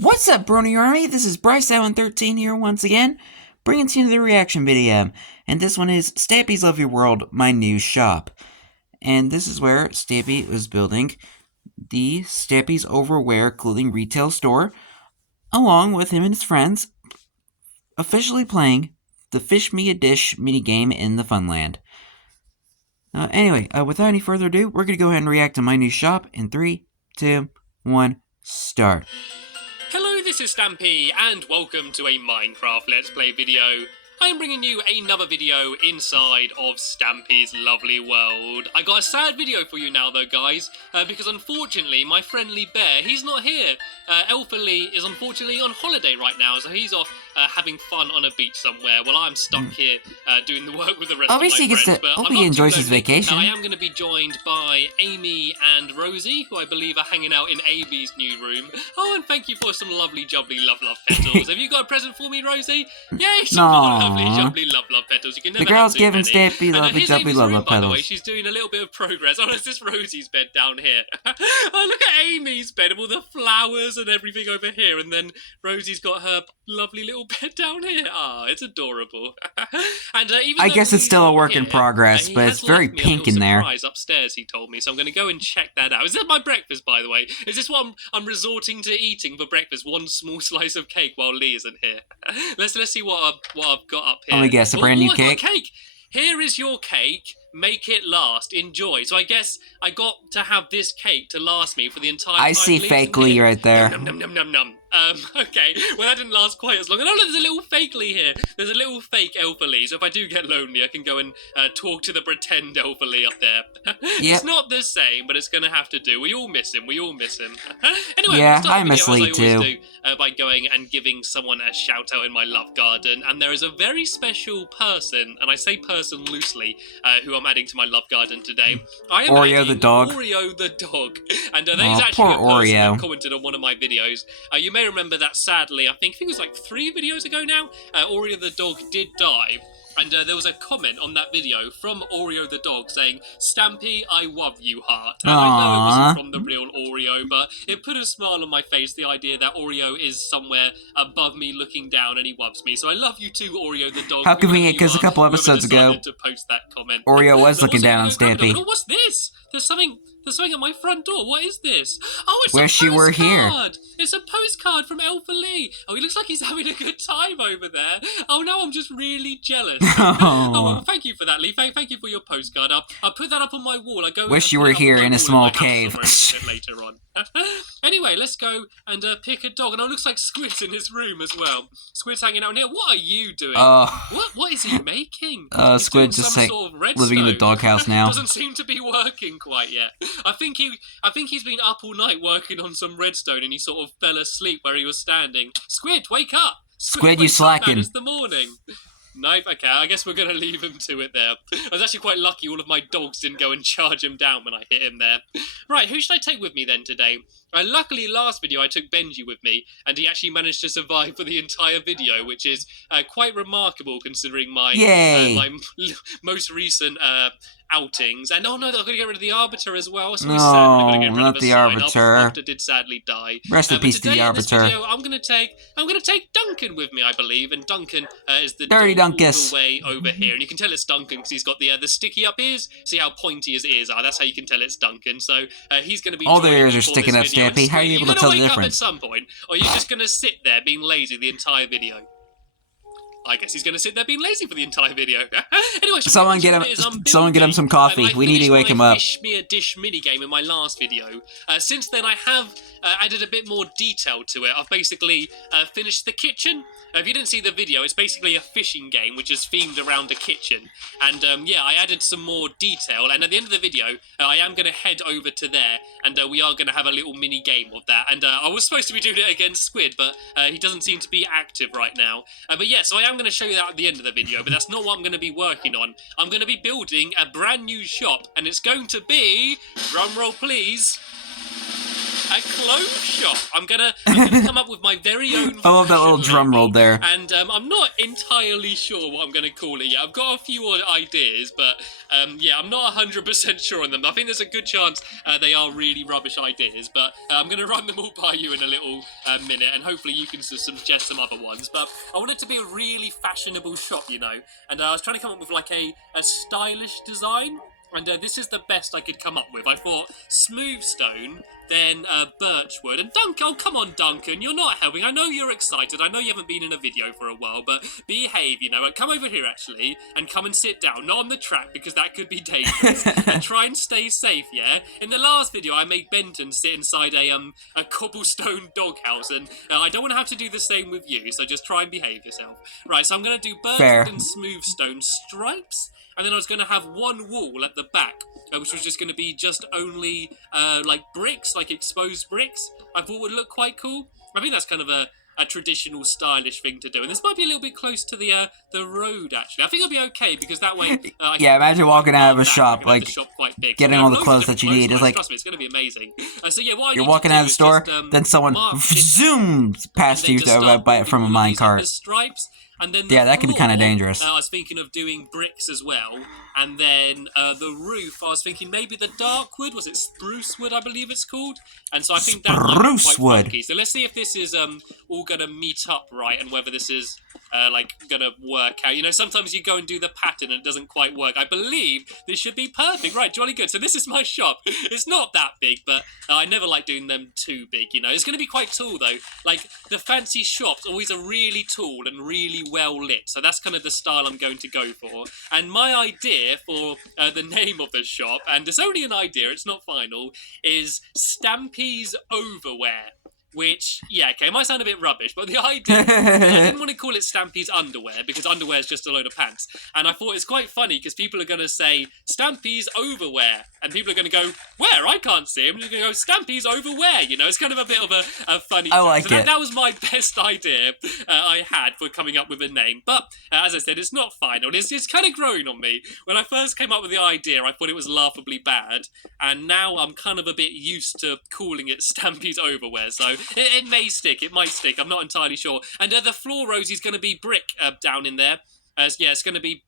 What's up, Brony Army? This is BryceAllen13 here once again, bringing to you the reaction video. And this one is Stampy's Lovely World, my new shop. And this is where Stampy was building the Stampy's Overwear clothing retail store, along with him and his friends, officially playing the Fish Me a Dish minigame in the Funland. Anyway, without any further ado, we're going to go ahead and react to my new shop in 3, 2, 1, start. Hello, this is Stampy, and welcome to a Minecraft Let's Play video. I am bringing you another video inside of Stampy's Lovely World. I got a sad video for you now though, guys, because unfortunately my friendly bear, he's not here. Elfily is unfortunately on holiday right now, so he's off having fun on a beach somewhere, while I'm stuck here doing the work with the rest Obviously of my friends. I hope he enjoys his vacation. Now, I am going to be joined by Amy and Rosie, who I believe are hanging out in Amy's new room. Oh, and thank you for some lovely, jubbly, love petals. Have you got a present for me, Rosie? Yay, some lovely, jubbly, love petals. You can never the girl's have too giving many. Stampy lovely, jubbly, love petals. By the way, she's doing a little bit of progress. Oh, there's this Rosie's bed down here. Oh, look at Amy's bed with all the flowers and everything over here, and then Rosie's got her lovely little bed down here. Ah, it's adorable. And even I guess it's still a work in progress, but it's very pink in there. Upstairs, he told me, so I'm going to go and check that out. Is that my breakfast, by the way? Is this what I'm resorting to eating for breakfast? One small slice of cake while Lee isn't here. Let's see what I've got up here. Let me guess, a brand new cake. Here is your cake. Make it last. Enjoy. So I guess I got to have this cake to last me for the entire time. I see fake Lee right there. Num, num, num, num, num. Okay, well that didn't last quite as long. And oh, look, there's a little fake Lee here. There's a little fake Elfily, so if I do get lonely, I can go and talk to the pretend Elfily up there. Yep. It's not the same, but it's going to have to do. We all miss him. Anyway, yeah, we'll I miss Lee too. By going and giving someone a shout out in my love garden. And there is a very special person, and I say person loosely, who I'm adding to my love garden today. I am Oreo the dog. Oreo the dog. And he's actually poor a person Oreo. that commented on one of my videos. You may remember that sadly, I think it was like 3 videos ago now, Oreo the dog did die. And there was a comment on that video from Oreo the dog saying, "Stampy, I love you, heart." And I know it wasn't from the real Oreo, but it put a smile on my face, the idea that Oreo is somewhere above me looking down and he loves me. So I love you too, Oreo the dog. How convenient, because a couple episodes ago, to post that comment. Oreo was looking down on Stampy. Oh, what's this? There's something at my front door. What is this? Oh, it's Wish a you were here. It's a postcard from Elfily. Oh, he looks like he's having a good time over there. Oh, now I'm just really jealous. Oh, well, thank you for that, Lee. Thank you for your postcard. I'll put that up on my wall. Wish you were here in a small cave. Later on. Anyway, let's go and pick a dog. And it looks like Squid's in his room as well. Squid's hanging out in here. What are you doing? What is he making? Squid just like sort of living in the doghouse now. Doesn't seem to be working quite yet. I think he's been up all night working on some redstone, and he sort of fell asleep where he was standing. Squid, wake up! Squid, you slacking. It's the morning. Nope, okay, I guess we're going to leave him to it there. I was actually quite lucky all of my dogs didn't go and charge him down when I hit him there. Right, who should I take with me then today? Luckily, last video I took Benji with me, and he actually managed to survive for the entire video, which is quite remarkable considering my most recent outings. And oh no, I'm going to get rid of the Arbiter as well. So no, not the Arbiter. Arbiter did sadly die. Rest in peace to the Arbiter. In this video, I'm going to take Duncan with me, I believe, and Duncan is the Dirty dog all Dunkus. the way over here, and you can tell it's Duncan because he's got the sticky up ears. See how pointy his ears are? That's how you can tell it's Duncan. So he's going to be all the ears are sticking up, Stampy. How are you able to tell the difference? Wake up at some point, or you're just going to sit there being lazy the entire video? I guess he's going to sit there being lazy for the entire video. Anyway, someone get him some coffee. We need to wake him up. Fish Me a Dish minigame in my last video. Since then, I have added a bit more detail to it. I've basically finished the kitchen. If you didn't see the video, it's basically a fishing game which is themed around a kitchen. And yeah, I added some more detail. And at the end of the video, I am going to head over to there, and we are going to have a little mini game of that. And I was supposed to be doing it against Squid, but he doesn't seem to be active right now. But yeah, so I am going to show you that at the end of the video, but that's not what I'm going to be working on. I'm going to be building a brand new shop, and it's going to be, drum roll please, a clothes shop. I'm gonna come up with my very own. I love that little drum roll there. And I'm not entirely sure what I'm gonna call it yet. I've got a few ideas, but yeah, I'm not 100% sure on them. I think there's a good chance they are really rubbish ideas, but I'm gonna run them all by you in a little minute, and hopefully you can suggest some other ones. But I want it to be a really fashionable shop, you know, and I was trying to come up with like a stylish design. And this is the best I could come up with. I thought smooth stone, then birchwood. And Duncan, oh come on Duncan, you're not helping. I know you're excited. I know you haven't been in a video for a while, but behave, you know. Come over here actually, and come and sit down. Not on the track, because that could be dangerous. And try and stay safe, yeah? In the last video, I made Benton sit inside a cobblestone doghouse, and I don't want to have to do the same with you, so just try and behave yourself. Right, so I'm going to do birchwood and smooth stone stripes. And then I was going to have one wall at the back, which was just going to be just only like bricks, like exposed bricks. I thought would look quite cool. I think that's kind of a traditional, stylish thing to do. And this might be a little bit close to the road, actually. I think it'll be okay, because that way... yeah, imagine walking out of a shop, like, shop quite big. getting all the clothes that you need. It's like... Trust me, it's going to be amazing. So yeah, what you're walking out of the store, then someone zooms past you from a minecart. Stripes. And then yeah, that could be kind of dangerous. I was thinking of doing bricks as well. And then the roof, I was thinking maybe the dark wood, was it spruce wood, I believe it's called? And so I think that might be quite funky. So let's see if this is all going to meet up right, and whether this is like going to work out. You know, sometimes you go and do the pattern and it doesn't quite work. I believe this should be perfect. Right, jolly good. So this is my shop. It's not that big, but I never like doing them too big, you know. It's going to be quite tall, though. Like, the fancy shops always are really tall and really well lit, so that's kind of the style I'm going to go for. And my idea for the name of the shop, and it's only an idea, it's not final, is Stampy's Overwear. Which, yeah, okay, it might sound a bit rubbish, but the idea, I didn't want to call it Stampy's Underwear, because underwear is just a load of pants. And I thought it's quite funny, because people are going to say, Stampy's Overwear. And people are going to go, where? I can't see him. And you're going to go, Stampy's Overwear. You know, it's kind of a bit of a funny I like it. That was my best idea I had for coming up with a name. But, as I said, it's not final. It's kind of growing on me. When I first came up with the idea, I thought it was laughably bad. And now I'm kind of a bit used to calling it Stampy's Overwear. So it may stick. It might stick. I'm not entirely sure. And the floor, Rosie, is going to be brick down in there. Yeah, it's going to be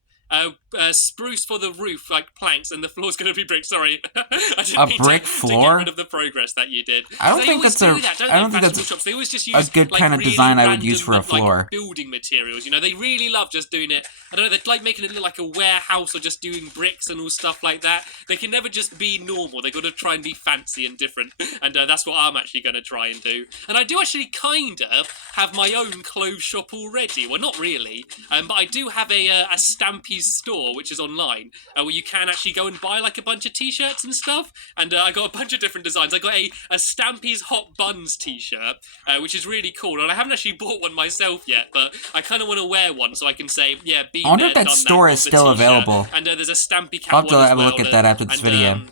spruce for the roof, like planks, and the floor's going to be brick. Sorry, I didn't mean brick to floor. Get rid of the progress that you did. I don't think that's They always just use a good kind of really design I would use for a floor. Like, building materials, you know, they really love just doing it. I don't know, they like making it look like a warehouse, or just doing bricks and all stuff like that. They can never just be normal. They got to try and be fancy and different, and that's what I'm actually going to try and do. And I do actually kind of have my own clothes shop already. Well, not really, but I do have a Stampy's store, which is online, where you can actually go and buy like a bunch of t-shirts and stuff. And I got a bunch of different designs. I got a Stampy's Hot Buns t-shirt, which is really cool. And I haven't actually bought one myself yet, but I kind of want to wear one so I can say, yeah, be I wonder there, if that done store that, is still available. And there's a Stampy Cat I'll have to one have a look at that after this video.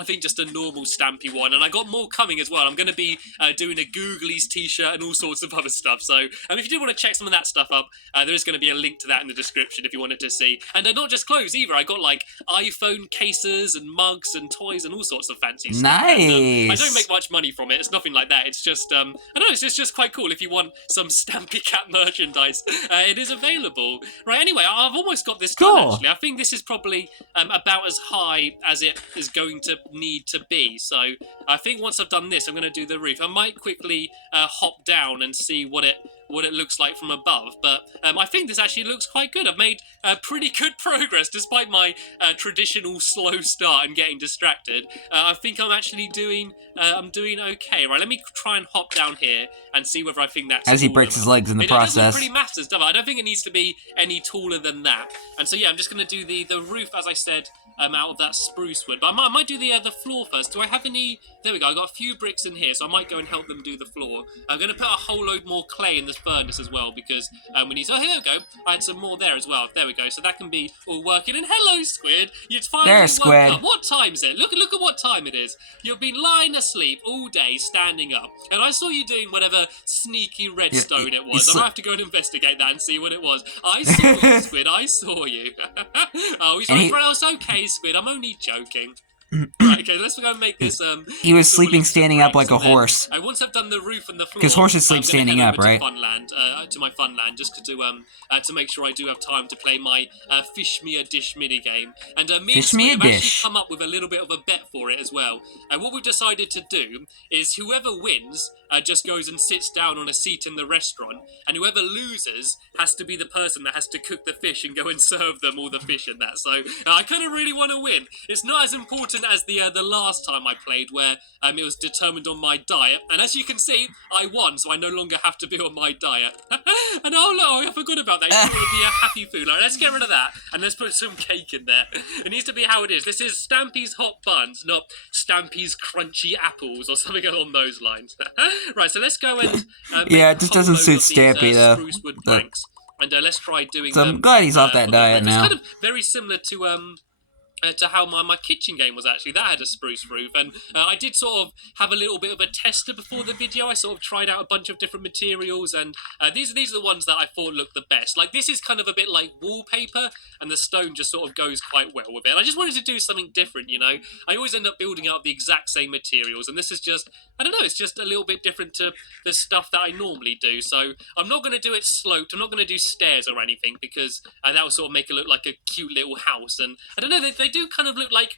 I think just a normal Stampy one, and I got more coming as well. I'm going to be doing a Googlies t-shirt and all sorts of other stuff. So if you do want to check some of that stuff up, there is going to be a link to that in the description if you wanted to see. And not just clothes either. I got like iPhone cases and mugs and toys and all sorts of fancy stuff. Nice. And, I don't make much money from it. It's nothing like that. It's just I don't know. It's just quite cool. If you want some Stampy Cat merchandise, it is available. Right. Anyway, I've almost got this done. Actually, I think this is probably about as high as it is going to need to be. So I think once I've done this, I'm going to do the roof. I might quickly hop down and see what it looks like from above, but I think this actually looks quite good. I've made pretty good progress despite my traditional slow start and getting distracted. I think I'm actually doing okay. Right, let me try and hop down here and see whether I think that's as he breaks his legs in the process. It doesn't really matter, does it? I don't think it needs to be any taller than that. And so yeah, I'm just going to do the roof, as I said, out of that spruce wood. But I might do the floor first. Do I have any? There we go. I got a few bricks in here, so I might go and help them do the floor. I'm going to put a whole load more clay in this furnace as well, because we need. Oh, here we go. I had some more there as well. There we go. So that can be all working. And hello, Squid. It's finally there, woke Squid. up. What time is it? Look at what time it is. You've been lying asleep all day, standing up, and I saw you doing whatever sneaky redstone it was. I might have to go and investigate that and see what it was. I saw you, Squid. I saw you. Oh, he's like, it's okay, Squid. I'm only joking. Right, okay, let's go and make this. He was this all sleeping into standing up bricks, like a and then, horse. once I've done the roof and the floor, Because horses sleep I'm gonna standing head up, over right? to Funland, to my Funland, just to make sure I do have time to play my Fish Me a Dish mini game. And me and Fish me Squid a have actually dish. come up with a little bit of a bet for it as well. And what we've decided to do is whoever wins just goes and sits down on a seat in the restaurant, and whoever loses has to be the person that has to cook the fish and go and serve them all the fish and that. So I kind of really want to win. It's not as important as the last time I played, where it was determined on my diet, and as you can see, I won, so I no longer have to be on my diet. And oh no, I forgot about that. It's got to be a happy food. Right, let's get rid of that, and let's put some cake in there. It needs to be how it is. This is Stampy's hot buns, not Stampy's crunchy apples or something along those lines. Right, so let's go and Yeah, it just doesn't suit Stampy, though. spruce wood planks, and let's try doing So them. I'm glad he's off that on the diet roof. now. It's kind of very similar to how my kitchen game was actually. That had a spruce roof, and I did sort of have a little bit of a tester before the video. I sort of tried out a bunch of different materials, and these are the ones that I thought looked the best. Like, this is kind of a bit like wallpaper, and the stone just sort of goes quite well with it. And I just wanted to do something different, you know? I always end up building out the exact same materials, and this is just, I don't know, it's just a little bit different to the stuff that I normally do. So I'm not going to do it sloped, I'm not going to do stairs or anything, because that will sort of make it look like a cute little house. And I don't know, they do kind of look like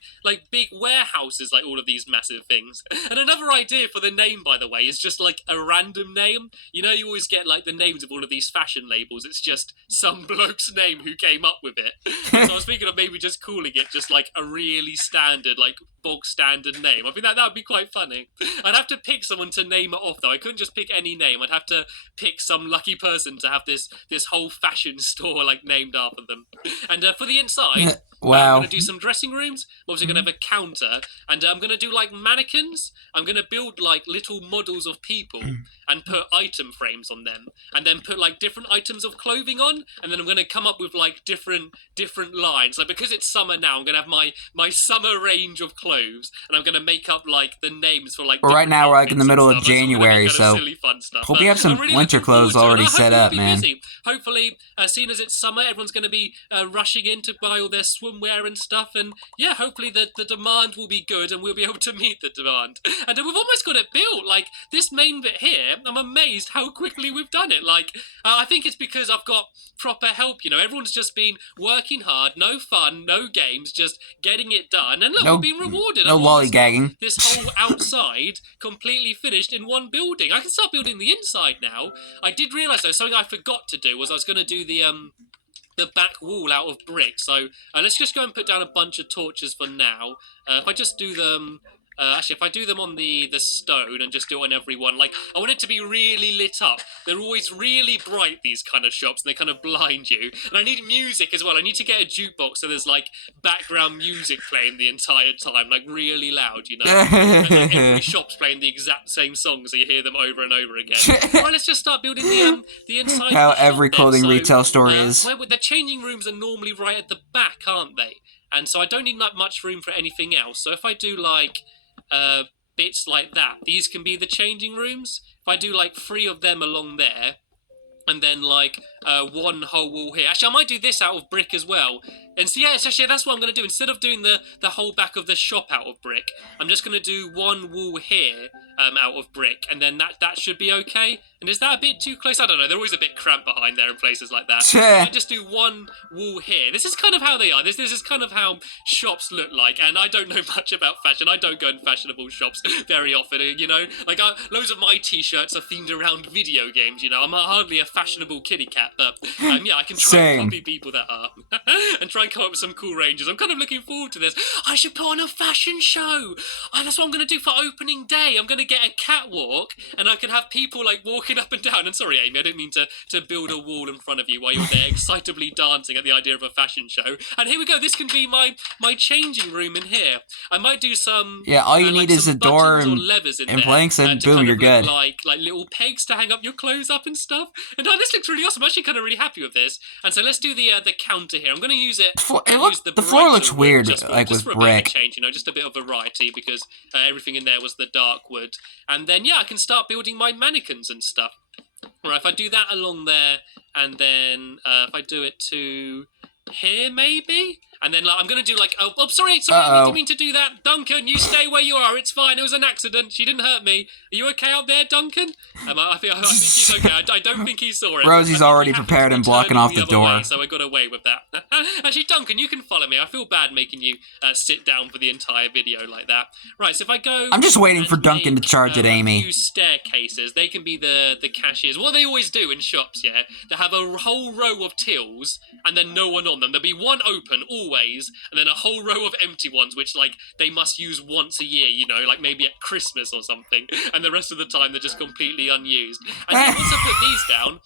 big warehouses, like all of these massive things. And another idea for the name, by the way, is just like a random name. You know, you always get like the names of all of these fashion labels. It's just some bloke's name who came up with it. And so I was thinking of maybe just calling it just like a really standard, like bog standard name. I think that would be quite funny. I'd have to pick someone to name it off, though. I couldn't just pick any name. I'd have to pick some lucky person to have this whole fashion store like named after them. And for the inside, Wow. I'm going to do some dressing rooms. I'm obviously going to have a counter, and I'm going to do like mannequins. I'm going to build like little models of people and put item frames on them, and then put like different items of clothing on, and then I'm going to come up with like different lines. Like, because it's summer now, I'm going to have my summer range of clothes, and I'm going to make up like the names for like. Well, right now we're like in the middle of Stuff. That's all gonna be January, kind of so silly, fun stuff. hope you have some really winter looking forward clothes to it, and already I hope set it'll up, be man. busy. Hopefully, seeing as it's summer, everyone's going to be rushing in to buy all their swimwear and stuff, and yeah, hopefully the demand will be good and we'll be able to meet the demand. And we've almost got it built. Like, this main bit here, I'm amazed how quickly we've done it. Like, I think it's because I've got proper help, you know. Everyone's just been working hard, no fun, no games, just getting it done, and look, we're being rewarded. No lollygagging. This whole outside completely finished in one building. I can start building the inside now. I did realise, though, something I forgot to do was I was going to do the back wall out of brick. So let's just go and put down a bunch of torches for now. If I just do them... actually, if I do them on the stone and just do it on everyone, like, I want it to be really lit up. They're always really bright, these kind of shops, and they kind of blind you. And I need music as well. I need to get a jukebox so there's, like, background music playing the entire time, like, really loud, you know? And, like, every shop's playing the exact same songs, so you hear them over and over again. Right, let's just start building the inside. How of the every shop clothing then. retail store is. Where the changing rooms are normally right at the back, aren't they? And so I don't need that much room for anything else. So if I do, like... bits like that, these can be the changing rooms. If I do like 3 of them along there, and then like one whole wall here. Actually, I might do this out of brick as well. And so yeah, actually that's what I'm going to do. Instead of doing the whole back of the shop out of brick, I'm just going to do one wall here out of brick, and then that should be okay. And is that a bit too close? I don't know. They're always a bit cramped behind there in places like that. I might just do one wall here. This is kind of how they are. This is kind of how shops look like. And I don't know much about fashion. I don't go in fashionable shops very often. You know, like loads of my t-shirts are themed around video games. You know, I'm hardly a fashionable kitty cat, but yeah, I can try and copy people that are and try and come up with some cool ranges. I'm kind of looking forward to this. I should put on a fashion show. That's what I'm going to do for opening day. I'm going to get a catwalk, and I can have people like walking up and down. And sorry, Amy, I didn't mean to build a wall in front of you while you're there excitably dancing at the idea of a fashion show. And here we go. This can be my changing room in here. I might do some. Yeah, all you need is a door and planks, and boom, you're good. Like little pegs to hang up your clothes up and stuff. And this looks really awesome. I'm actually kind of really happy with this. And so let's do the counter here. I'm going to use it. The floor looks weird, like with brick. Change, you know, just a bit of variety, because everything in there was the dark wood. And then yeah, I can start building my mannequins and stuff. Right, if I do that along there, and then if I do it to here, maybe? And then I'm going to do oh, sorry, I didn't mean to do that. Duncan, you stay where you are. It's fine. It was an accident. She didn't hurt me. Are you okay out there, Duncan? I think he's okay. I don't think he saw it. Rosie's already prepared and blocking off the door. Way, so I got away with that. Actually, Duncan, you can follow me. I feel bad making you sit down for the entire video like that. Right, so if I go... I'm just waiting for Duncan to charge at Amy. A few staircases. They can be the cashiers. What they always do in shops, yeah? They have a whole row of tills and then no one on them. There'll be one open, always, and then a whole row of empty ones, which, they must use once a year, maybe at Christmas or something, and the rest of the time they're just completely unused. And then once I put these down,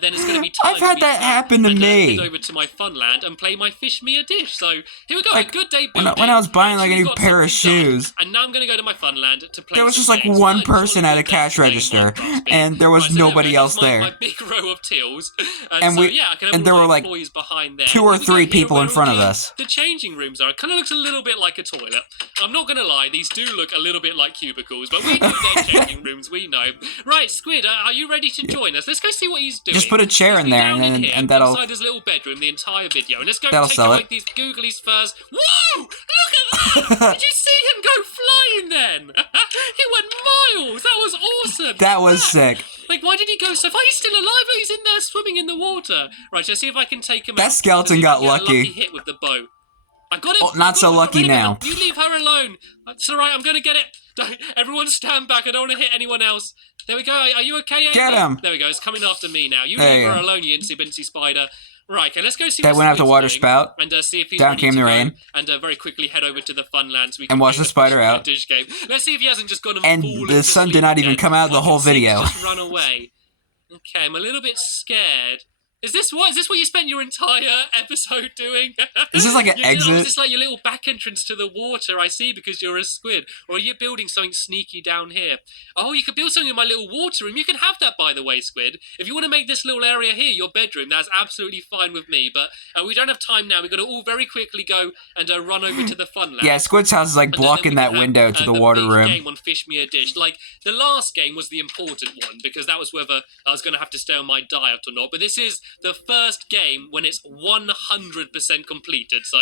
then it's going to be time I've had that happen to me. Head over to my Funland and play my Fish Me a Dish. So here we go. A good day building. When I was buying a new pair of shoes, and now I'm going to go to my Funland to play. There was just one person at a cash register, and there was nobody else there. My big row of tills, and there were behind there. 2 or 3 people in front of us. The changing rooms are. It kind of looks a little bit like a toilet. I'm not going to lie; these do look a little bit like cubicles, but we know they're changing rooms. We know. Right, Squid, are you ready to join us? Let's go see what he's doing. Just put a chair in there, and that'll... inside his little bedroom the entire video. And let's go take away these googlies first. Whoa! Look at that! Did you see him go flying then? He went miles! That was awesome! That was sick. Why did he go so far? He's still alive. Look, he's in there swimming in the water. Right, let's see if I can take him out. That skeleton got lucky. Hit with the bow. I got it. Oh, not so lucky now. You leave her alone. It's alright, I'm gonna get it. Everyone stand back. I don't want to hit anyone else. There we go. Are you okay, Amy? Get him. There we go. It's coming after me now. You leave her alone, you incy-bincy spider. Right, okay, let's go see that went out the water spout. And see if he's down came the rain. And very quickly head over to the Funland so we can and watch the spider out. Dish game. Let's see if he hasn't just gone and the sun did not even come out of the whole video. Just run away. Okay, I'm a little bit scared. Is this what you spent your entire episode doing? Is this like an exit? Is this like your little back entrance to the water, I see, because you're a squid? Or are you building something sneaky down here? Oh, you could build something in my little water room. You can have that, by the way, Squid. If you want to make this little area here your bedroom, that's absolutely fine with me. But we don't have time now. We've got to all very quickly go and run over to the Funland. Yeah, Squid's house is blocking that window to the water room. Game on Fish Me a Dish. The last game was the important one, because that was whether I was going to have to stay on my diet or not. But this is the first game when it's 100% completed, so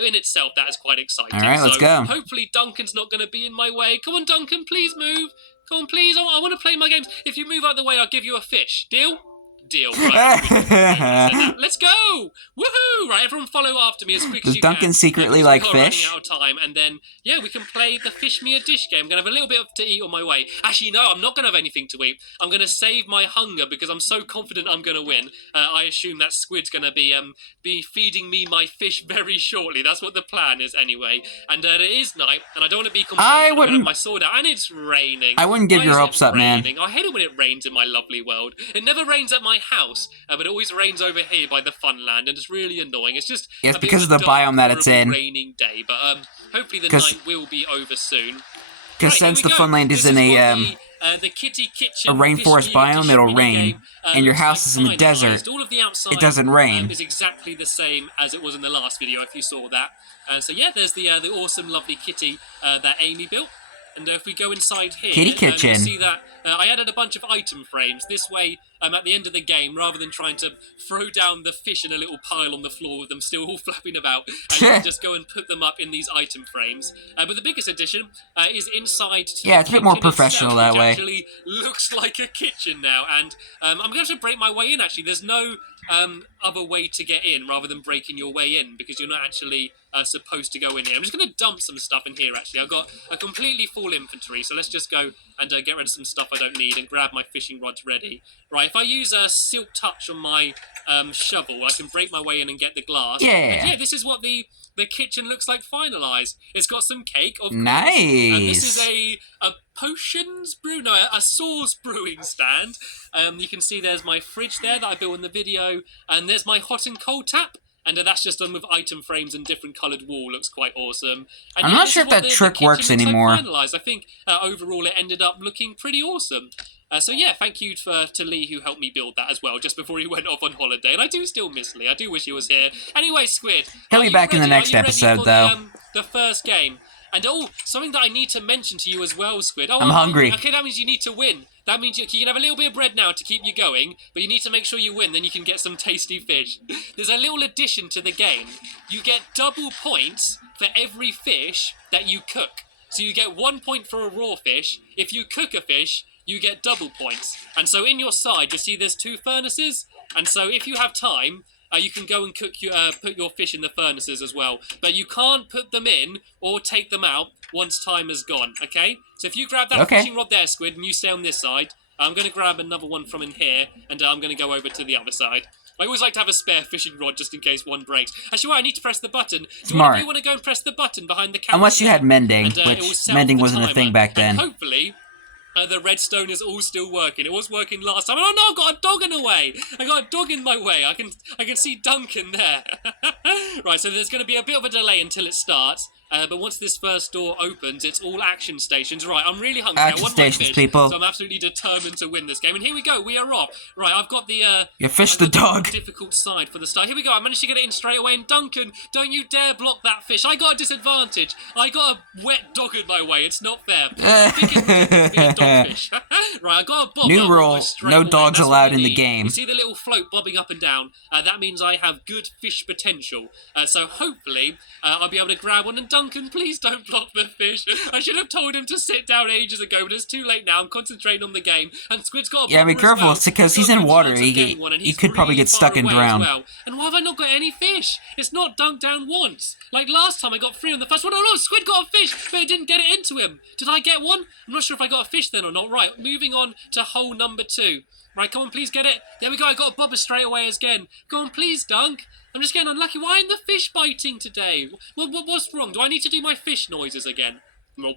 in itself that is quite exciting. Alright, let's go. Hopefully Duncan's not going to be in my way. Come on, Duncan, please move. Come on, please. I want to play my games. If you move out of the way, I'll give you a fish. Deal? Deal. Right. Let's go! Woohoo! Right, everyone follow after me as quick as you can. Does Duncan secretly like fish? Running out of time, and then we can play the Fish Me a Dish game. I'm gonna have a little bit to eat on my way. Actually, no, I'm not gonna have anything to eat. I'm gonna save my hunger because I'm so confident I'm gonna win. I assume that Squid's gonna be feeding me my fish very shortly. That's what the plan is, anyway. And it is night, and I don't want to be complacent. I wouldn't have my sword out, and it's raining. I wouldn't give your hopes up, man. I hate it when it rains in my lovely world. It never rains at my house, but it always rains over here by the Funland, and it's really annoying. It's just because of the biome that it's in. Raining day, but hopefully the night will be over soon. Because since the Funland is in a the kitty kitchen, rainforest biome, it'll rain, and your house is in the desert. All of the outside it doesn't rain. Is exactly the same as it was in the last video, if you saw that. So there's the awesome, lovely kitty that Amy built. And if we go inside here, Kitty kitchen. you see that I added a bunch of item frames. This way, at the end of the game, rather than trying to throw down the fish in a little pile on the floor with them still all flapping about, you can just go and put them up in these item frames. But the biggest addition is inside. Yeah, it's a bit more professional itself, that way. It actually looks like a kitchen now, and I'm going to have to break my way in. Actually, there's no other way to get in rather than breaking your way in, because you're not actually supposed to go in here. I'm just going to dump some stuff in here, actually. I've got a completely full inventory, so let's just go and get rid of some stuff I don't need and grab my fishing rods ready. Right, if I use a Silk Touch on my shovel, I can break my way in and get the glass. Yeah. And this is what the kitchen looks like finalised. It's got some cake, of course. Nice. And this is a potions brew, no, a sauce brewing stand. You can see there's my fridge there that I built in the video, and there's my hot and cold tap. And that's just done with item frames and different coloured wool. Looks quite awesome. And I'm not sure if that trick works anymore. I think overall it ended up looking pretty awesome. So thank you to Lee, who helped me build that as well, just before he went off on holiday. And I do still miss Lee. I do wish he was here. Anyway, Squid. He'll be back in the next episode, though. The first game. And something that I need to mention to you as well, Squid. I'm hungry. Okay, that means you need to win. That means you can have a little bit of bread now to keep you going, but you need to make sure you win, then you can get some tasty fish. There's a little addition to the game. You get double points for every fish that you cook. So you get 1 point for a raw fish. If you cook a fish, you get double points. And so in your side, you see there's 2 furnaces. And so if you have time, you can go and put your fish in the furnaces as well. But you can't put them in or take them out once time has gone, okay? So if you grab that fishing rod there, Squid, and you stay on this side, I'm going to grab another one from in here, and I'm going to go over to the other side. I always like to have a spare fishing rod just in case one breaks. Actually, I need to press the button. Smart. Do you want to go and press the button behind the camera? Unless you had mending, which mending wasn't a thing back then. And hopefully, the redstone is all still working. It was working last time. Oh no, I've got a dog in the way. I got a dog in my way. I can see Duncan there. Right, so there's going to be a bit of a delay until it starts. But once this first door opens, it's all action stations. Right, I'm really hungry. Action I want stations, my fish, people. so I'm absolutely determined to win this game. And here we go. We are off. Right, I've got the you fished the dog. Difficult side for the start. Here we go. I managed to get it in straight away. And Duncan, don't you dare block that fish. I got a disadvantage. I got a wet dog in my way. It's not fair. I think it's be a dogfish. Right, I got a bob. New rule: no dogs allowed in the game. You see the little float bobbing up and down? That means I have good fish potential. So hopefully I'll be able to grab one. And Duncan, please don't block the fish. I should have told him to sit down ages ago, but it's too late now. I'm concentrating on the game. And Squid's got a yeah, be careful, because he's in water. He could probably get stuck and drown. Well. And why have I not got any fish? It's not dunked down once. Like last time, I got 3 on the first one. Oh no, Squid got a fish, but it didn't get it into him. Did I get one? I'm not sure if I got a fish then or not. Right, moving on to hole number 2. Right, come on, please get it. There we go, I got a bobber straight away again. Go on, please, Dunk. I'm just getting unlucky. Why isn't the fish biting today? What's wrong? Do I need to do my fish noises again? Nope.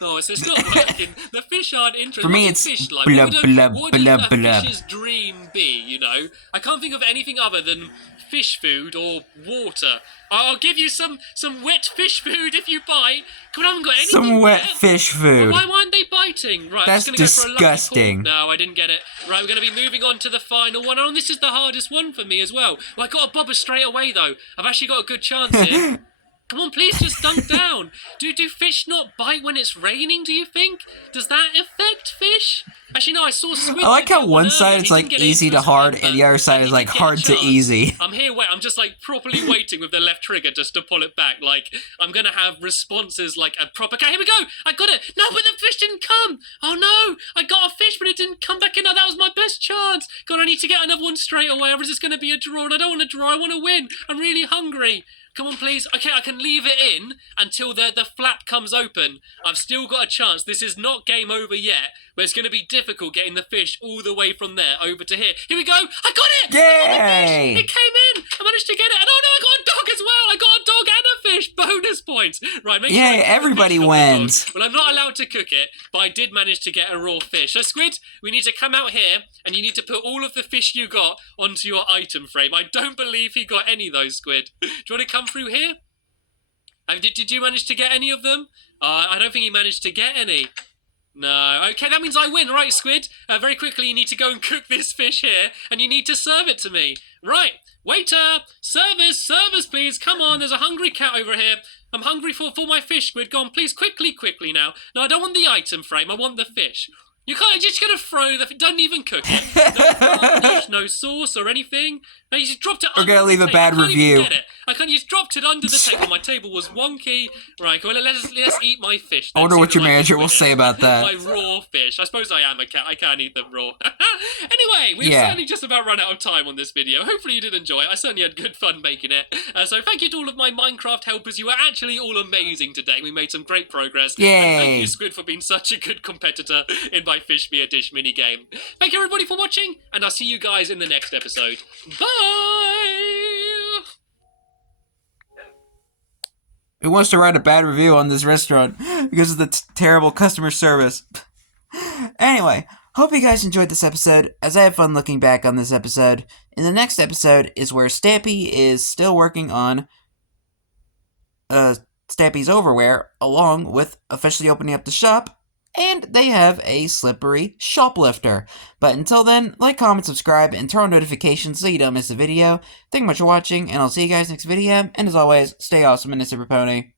No, it's not working. The fish aren't interested. For me, it's like? blub, blub, What would blub, a blub. fish's dream be, you know? I can't think of anything other than fish food or water. I'll give you some wet fish food if you bite. God, I haven't got anything Some wet yet. fish food. Why aren't they biting? Right, That's I'm just gonna disgusting. Go for a lucky pull. No, I didn't get it. Right, we're going to be moving on to the final one. Oh, and this is the hardest one for me as well. Well, I got a bobber straight away, though. I've actually got a good chance here. Come on, please just dunk down. Do fish not bite when it's raining, do you think? Does that affect fish? Actually, no, I saw Squid. I like how one side is like easy to hard, and the other side is like hard to easy. I'm here, I'm just like properly waiting with the left trigger just to pull it back. Like, I'm going to have responses like a proper... Okay, here we go. I got it. No, but the fish didn't come. Oh, no. I got a fish, but it didn't come back in. Oh, that was my best chance. God, I need to get another one straight away, or is this going to be a draw? And I don't want to draw. I want to win. I'm really hungry. Come on, please. Okay, I can leave it in until the flap comes open. I've still got a chance. This is not game over yet, but it's going to be difficult getting the fish all the way from there over to here. Here we go. I got it! Yay! I got the fish. It came in. I managed to get it. And oh no, I got a dog as well. I got a dog and a fish. Bonus points. Right, make sure Yay, everybody wins. Well, I'm not allowed to cook it, but I did manage to get a raw fish. So, Squid, we need to come out here, and you need to put all of the fish you got onto your item frame. I don't believe he got any, though, Squid. Do you want to come through here? Did you manage to get any of them? I don't think he managed to get any. No. Okay, that means I win. Right, Squid. Very quickly, you need to go and cook this fish here, and you need to serve it to me. Right. Waiter! Service, please. Come on, there's a hungry cat over here. I'm hungry for my fish, Squid. Go on, please. Quickly now. No, I don't want the item frame. I want the fish. You can't, you're just going to throw the... Don't even cook it. No sauce or anything. No, you just dropped it under the table. We're going to leave a bad review. I can't, you just dropped it under the table. My table was wonky. Right, come on, let's eat my fish. I wonder what your manager will say about that. My raw fish. I suppose I am a cat. I can't eat them raw. Anyway, we've certainly just about run out of time on this video. Hopefully you did enjoy it. I certainly had good fun making it. So thank you to all of my Minecraft helpers. You were actually all amazing today. We made some great progress. Yay. And thank you, Squid, for being such a good competitor in my Fish Me a Dish minigame. Thank you, everybody, for watching, and I'll see you guys in the next episode. Bye! Who wants to write a bad review on this restaurant because of the terrible customer service? Anyway, hope you guys enjoyed this episode, as I have fun looking back on this episode. In the next episode is where Stampy is still working on Stampy's Overwear, along with officially opening up the shop, and they have a slippery shoplifter. But until then, like, comment, subscribe, and turn on notifications so you don't miss a video. Thank you much for watching, and I'll see you guys next video. And as always, stay awesome and a super pony.